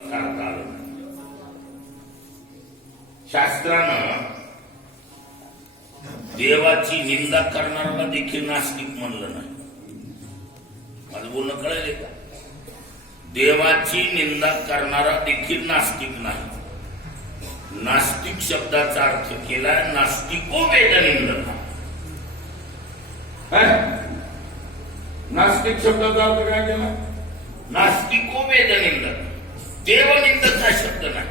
करता आलं शास्त्रानं देवाची निंदा करणाऱ्याला देखील नास्तिक म्हणलं नाही. माझं बोलणं कळेल का? देवाची निंदा करणारा देखील नास्तिक नाही. नास्तिक शब्दाचा अर्थ केला नास्तिको वेदनिंदन. नास्तिक शब्दाचा अर्थ काय केला? नास्तिको वेदनिंदन. देवनिंदचा शब्द नाही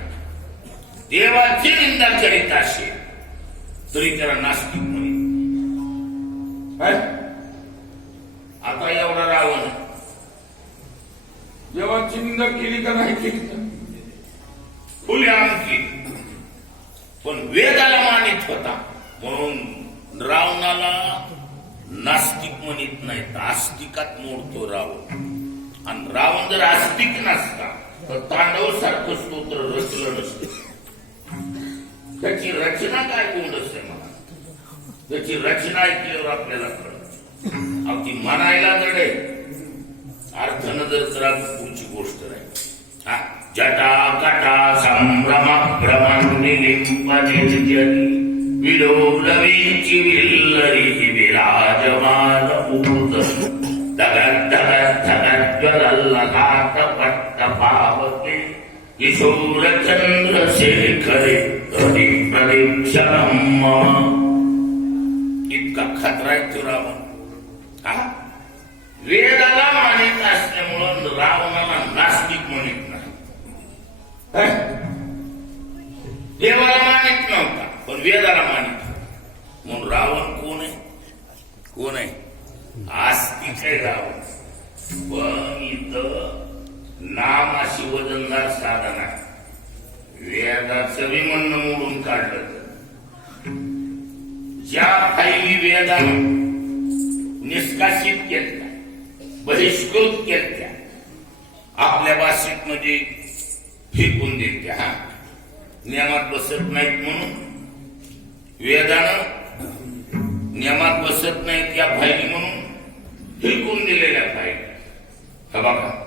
देवाची निंदा करीत असेल तरी त्याला नास्तिक म्हणे आता एवढा रावण देवाची निंदा केली का नाही केली फुले आणखी पण वेदाला मानित होता म्हणून रावणाला नास्तिक म्हणत नाहीत. आस्तिकात मोडतो रावण. आणि रावण जर आस्तिक नसता तर तांडव सारखं स्तोत्र रचलं नसतं. त्याची रचना काय कोण असते मला? त्याची रचना ऐकल्यावर आपल्याला कळत. अगदी म्हणायला जडे अर्थानं जर तर पुढची गोष्ट नाही. जटा कटा संभ्रम भ्रमण निलिंपनी विलोलवीची विल्लरी विराजमान ऊर्ज धगत धगत धगत ज्वलल्लघात पावके किशोरचंद्रशेखरे हरी प्रदीक्षणम इतका खतरा आहे तो रावण वेदाला मानित असल्यामुळं रावणाला नास्तिक म्हणत नाही. देवाला मानित नव्हता पण वेदाला मानित म्हणून रावण कोण आहे? कोण आहे? आस्तिक आहे रावण. पण इथं नाम अशी वजनदार साधन. आहे वेदाचं बी मोडून काढलं तर. ज्या फायली वेदानं निष्कासित केल्या बहिष्कृत केल्या आपल्या भाषेत म्हणजे फेकून देत्या हा. नियमात बसत नाहीत म्हणून वेदानं नियमात बसत नाहीत या फायली म्हणून फेकून दिलेल्या फायली हा बघा.